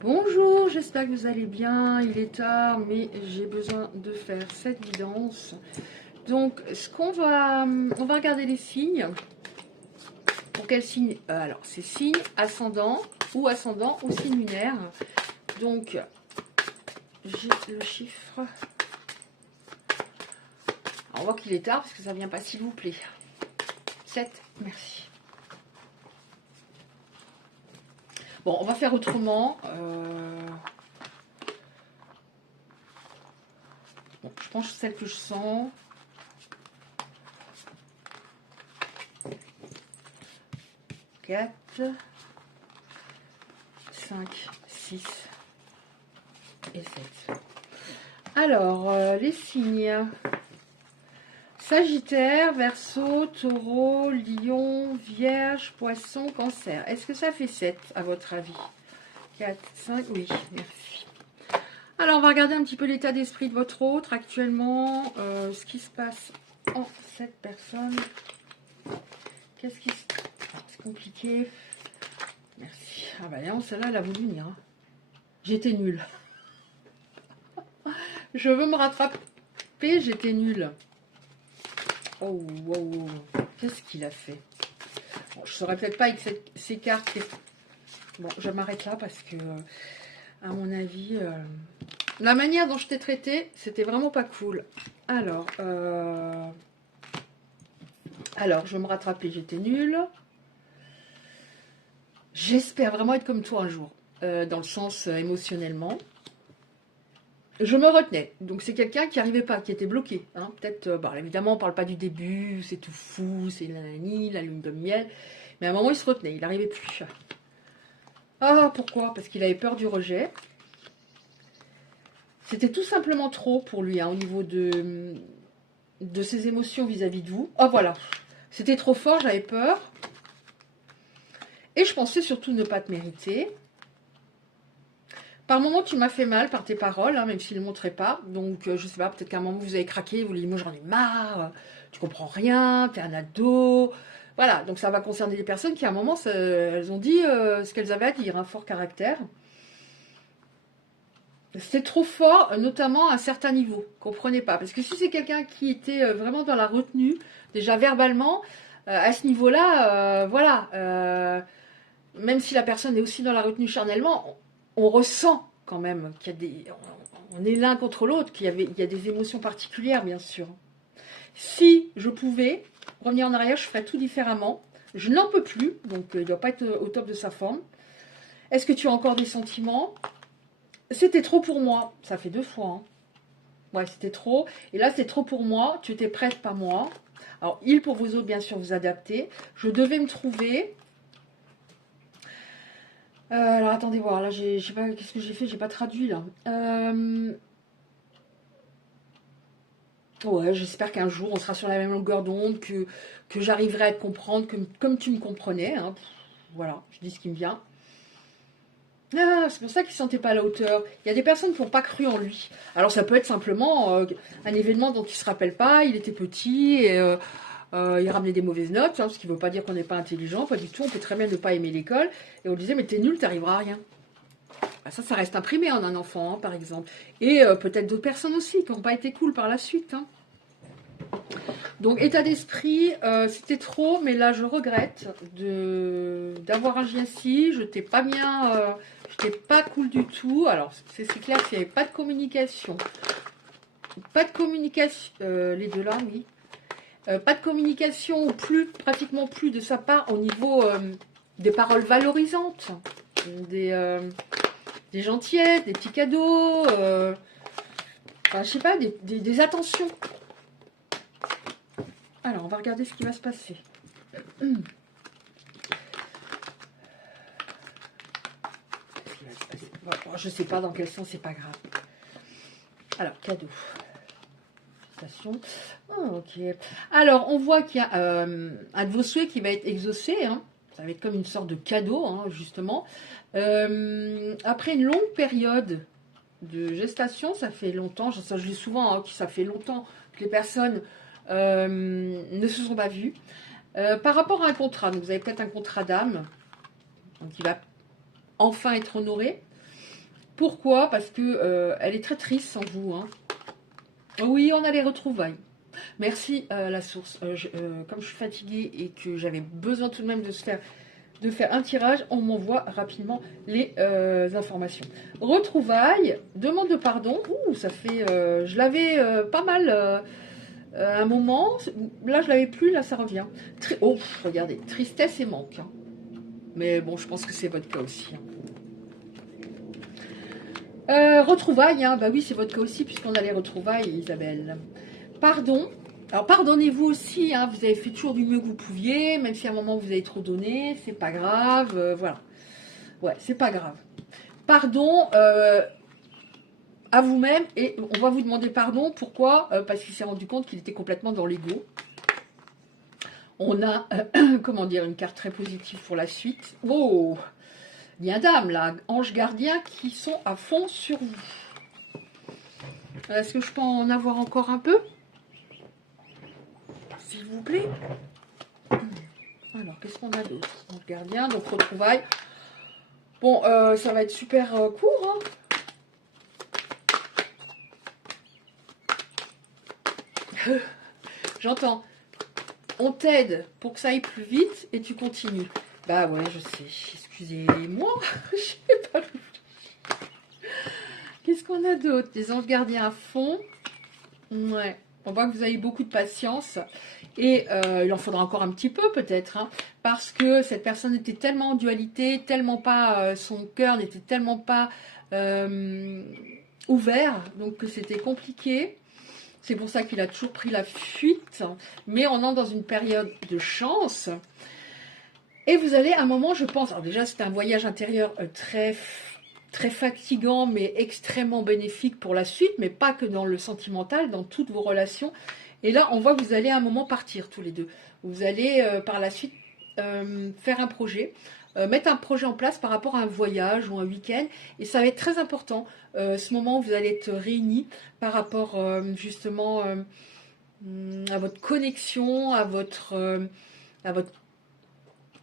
Bonjour, j'espère que vous allez bien. Il est tard, mais j'ai besoin de faire cette guidance. Donc, on va regarder les signes. Pour quel signe? Alors, c'est signe ascendant ou signe lunaire. Donc, j'ai le chiffre. Alors, on voit qu'il est tard parce que ça vient pas, s'il vous plaît. 7, merci. Bon, on va faire autrement. Bon, je pense celle que je sens. 4, 5, 6 et 7. Alors, les signes. Sagittaire, Verseau, Taureau, Lion, Vierge, Poisson, Cancer. Est-ce que ça fait 7 à votre avis? 4, 5, oui, merci. Alors, on va regarder un petit peu l'état d'esprit de votre autre actuellement, ce qui se passe en cette personne. Qu'est-ce qui se... Ah, c'est compliqué. Merci. Ah bah là, celle-là, elle a voulu venir. Hein. J'étais nulle. Je veux me rattraper, j'étais nulle. Oh, wow. Qu'est-ce qu'il a fait? Bon, je ne saurais peut-être pas avec ces cartes. Bon, je m'arrête là parce que, à mon avis, la manière dont je t'ai traité, c'était vraiment pas cool. Alors, je vais me rattraper, j'étais nulle. J'espère vraiment être comme toi un jour, dans le sens émotionnellement. Je me retenais. Donc c'est quelqu'un qui n'arrivait pas, qui était bloqué. Hein. Peut-être, bon, évidemment, on ne parle pas du début, c'est tout fou, c'est nanani, la lune de miel. Mais à un moment, il se retenait, il n'arrivait plus. Ah, pourquoi? Parce qu'il avait peur du rejet. C'était tout simplement trop pour lui, hein, au niveau de ses émotions vis-à-vis de vous. Ah, voilà. C'était trop fort, j'avais peur. Et je pensais surtout ne pas te mériter. Par moments, tu m'as fait mal par tes paroles, hein, même s'il ne le montrait pas. Donc, je sais pas, peut-être qu'à un moment, vous avez craqué, vous lui dites, moi, j'en ai marre, tu comprends rien, t'es un ado. Voilà, donc ça va concerner des personnes qui, à un moment, elles ont dit ce qu'elles avaient à dire, un fort caractère. C'était trop fort, notamment à un certain niveau. Comprenez pas. Parce que si c'est quelqu'un qui était vraiment dans la retenue, déjà verbalement, à ce niveau-là, voilà. Même si la personne est aussi dans la retenue charnellement, on ressent quand même qu'il y a des. On est l'un contre l'autre, il y a des émotions particulières, bien sûr. Si je pouvais revenir en arrière, je ferais tout différemment. Je n'en peux plus, donc il ne doit pas être au top de sa forme. Est-ce que tu as encore des sentiments? C'était trop pour moi. Ça fait 2 fois. Hein. Ouais, c'était trop. Et là, c'est trop pour moi. Tu étais prête, pas moi. Alors, il pour vous autres, bien sûr, vous adapter. Je devais me trouver. Alors, attendez voir. Là, je sais pas, qu'est-ce que j'ai fait? J'ai pas traduit, là. Ouais, j'espère qu'un jour, on sera sur la même longueur d'onde, que j'arriverai à te comprendre comme tu me comprenais. Hein. Voilà, je dis ce qui me vient. Ah, c'est pour ça qu'il ne se sentait pas à la hauteur. Il y a des personnes qui n'ont pas cru en lui. Alors ça peut être simplement un événement dont il ne se rappelle pas, il était petit et il ramenait des mauvaises notes, hein, ce qui ne veut pas dire qu'on n'est pas intelligent, pas du tout, on peut très bien ne pas aimer l'école. Et on disait, mais t'es nul, t'arriveras à rien. Ah, ça reste imprimé en un enfant, hein, par exemple. Et peut-être d'autres personnes aussi qui n'ont pas été cool par la suite. Hein. Donc état d'esprit, c'était trop, mais là je regrette d'avoir agi ainsi. Je t'ai pas bien, je t'ai pas cool du tout. Alors c'est clair qu'il n'y avait pas de communication, les deux là, oui, pas de communication ou pratiquement plus de sa part au niveau des paroles valorisantes, des gentillesses, des petits cadeaux, enfin je sais pas, des attentions. Alors, on va regarder ce qui va se passer. Bon, je ne sais pas dans quel sens, c'est pas grave. Alors, cadeau. Ok. Alors, on voit qu'il y a un de vos souhaits qui va être exaucé. Hein. Ça va être comme une sorte de cadeau, hein, justement. Après une longue période de gestation, ça fait longtemps, je dis souvent hein, que ça fait longtemps que les personnes ne se sont pas vues. Par rapport à un contrat, donc vous avez peut-être un contrat d'âme qui va enfin être honoré. Pourquoi? Parce que elle est très triste sans vous. Hein. Oui, on a les retrouvailles. Merci la source. Comme je suis fatiguée et que j'avais besoin tout de même de faire un tirage, on m'envoie rapidement les informations. Retrouvailles, demande de pardon. Ouh, ça fait... je l'avais pas mal un moment. Là, je l'avais plus, là, ça revient. Oh, regardez, tristesse et manque. Hein. Mais bon, je pense que c'est votre cas aussi. Hein. Retrouvailles, hein. Bah oui, c'est votre cas aussi, puisqu'on a les retrouvailles, Isabelle. Pardon. Alors, pardonnez-vous aussi, hein, vous avez fait toujours du mieux que vous pouviez, même si à un moment vous avez trop donné, c'est pas grave, voilà. Ouais, c'est pas grave. Pardon à vous-même, et on va vous demander pardon, pourquoi? Parce qu'il s'est rendu compte qu'il était complètement dans l'ego. On a, comment dire, une carte très positive pour la suite. Oh, bien dame, là, anges gardiens qui sont à fond sur vous. Est-ce que je peux en avoir encore un peu? S'il vous plaît. Alors, qu'est-ce qu'on a d'autre? Ange gardien, donc retrouvailles. Bon, ça va être super court. Hein. J'entends. On t'aide pour que ça aille plus vite et tu continues. Bah ouais, je sais. Excusez-moi. Je sais pas. Qu'est-ce qu'on a d'autre? Des anges gardiens à fond. Ouais. On voit que vous avez beaucoup de patience. Et il en faudra encore un petit peu peut-être. Hein, parce que cette personne était tellement en dualité, tellement pas... son cœur n'était tellement pas ouvert. Donc que c'était compliqué. C'est pour ça qu'il a toujours pris la fuite. Mais on entre dans une période de chance. Et vous allez à un moment, je pense... Alors déjà, c'est un voyage intérieur très fatigant, mais extrêmement bénéfique pour la suite. Mais pas que dans le sentimental, dans toutes vos relations. Et là, on voit que vous allez à un moment partir tous les deux. Vous allez par la suite faire un projet. Mettre un projet en place par rapport à un voyage ou un week-end. Et ça va être très important, ce moment où vous allez être réunis par rapport justement à votre connexion, à votre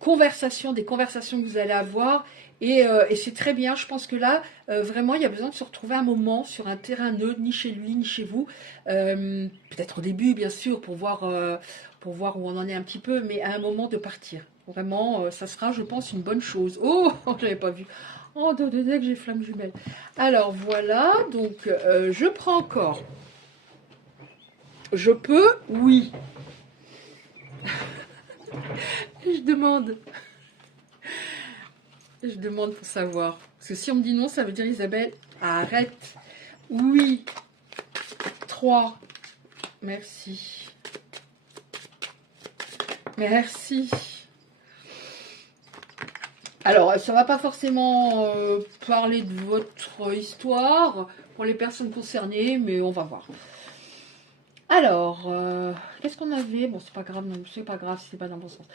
conversation, des conversations que vous allez avoir. Et c'est très bien, je pense que là, vraiment, il y a besoin de se retrouver un moment sur un terrain neutre, ni chez lui, ni chez vous. Peut-être au début, bien sûr, pour voir où on en est un petit peu, mais à un moment de partir. Vraiment, ça sera, je pense, une bonne chose. Oh, je l'avais pas vu. Oh, que j'ai flamme jumelle. Alors, voilà, donc, je prends encore. Je peux? Oui. Je demande. Je demande pour savoir. Parce que si on me dit non, ça veut dire Isabelle, arrête. Oui. 3. Merci. Merci. Alors, ça ne va pas forcément parler de votre histoire pour les personnes concernées, mais on va voir. Alors, qu'est-ce qu'on avait? Bon, c'est pas grave, non, c'est pas grave si c'est pas dans le bon sens.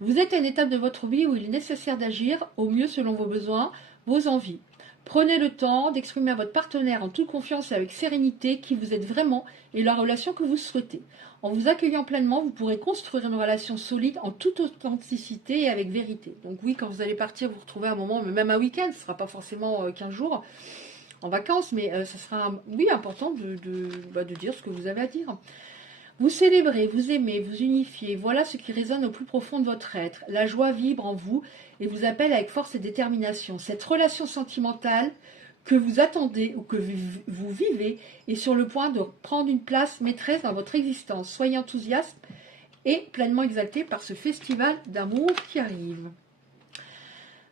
Vous êtes à une étape de votre vie où il est nécessaire d'agir au mieux selon vos besoins, vos envies. Prenez le temps d'exprimer à votre partenaire en toute confiance et avec sérénité qui vous êtes vraiment et la relation que vous souhaitez. En vous accueillant pleinement, vous pourrez construire une relation solide en toute authenticité et avec vérité. Donc oui, quand vous allez partir, vous retrouvez un moment, même un week-end, ce ne sera pas forcément 15 jours en vacances, mais ça sera, oui, important de dire ce que vous avez à dire. Vous célébrez, vous aimez, vous unifiez, voilà ce qui résonne au plus profond de votre être. La joie vibre en vous et vous appelle avec force et détermination. Cette relation sentimentale que vous attendez ou que vous vivez est sur le point de prendre une place maîtresse dans votre existence. Soyez enthousiaste et pleinement exalté par ce festival d'amour qui arrive.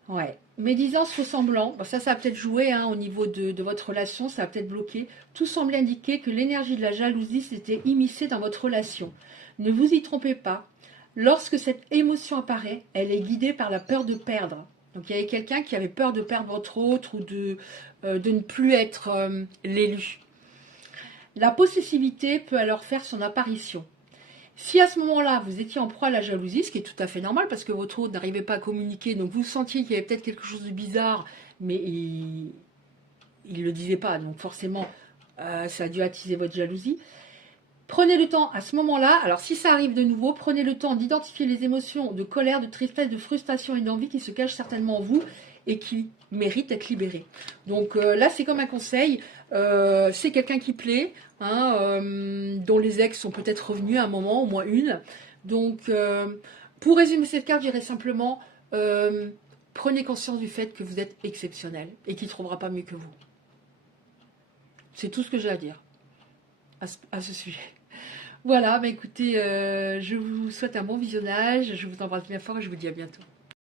Ouais. Médisance, faux semblant, bon, ça va peut-être jouer hein, au niveau de votre relation, ça va peut-être bloquer. Tout semble indiquer que l'énergie de la jalousie s'était immiscée dans votre relation. Ne vous y trompez pas. Lorsque cette émotion apparaît, elle est guidée par la peur de perdre. Donc il y avait quelqu'un qui avait peur de perdre votre autre ou de ne plus être l'élu. La possessivité peut alors faire son apparition. Si à ce moment-là, vous étiez en proie à la jalousie, ce qui est tout à fait normal parce que votre hôte n'arrivait pas à communiquer, donc vous sentiez qu'il y avait peut-être quelque chose de bizarre, mais il ne le disait pas, donc forcément, ça a dû attiser votre jalousie. Prenez le temps à ce moment-là, alors si ça arrive de nouveau, prenez le temps d'identifier les émotions de colère, de tristesse, de frustration et d'envie qui se cachent certainement en vous et qui mérite d'être libéré. Donc là, c'est comme un conseil. C'est quelqu'un qui plaît, hein, dont les ex sont peut-être revenus à un moment, au moins une. Donc, pour résumer cette carte, je dirais simplement, prenez conscience du fait que vous êtes exceptionnel et qu'il ne trouvera pas mieux que vous. C'est tout ce que j'ai à dire à ce sujet. Voilà, bah écoutez, je vous souhaite un bon visionnage, je vous embrasse bien fort et je vous dis à bientôt.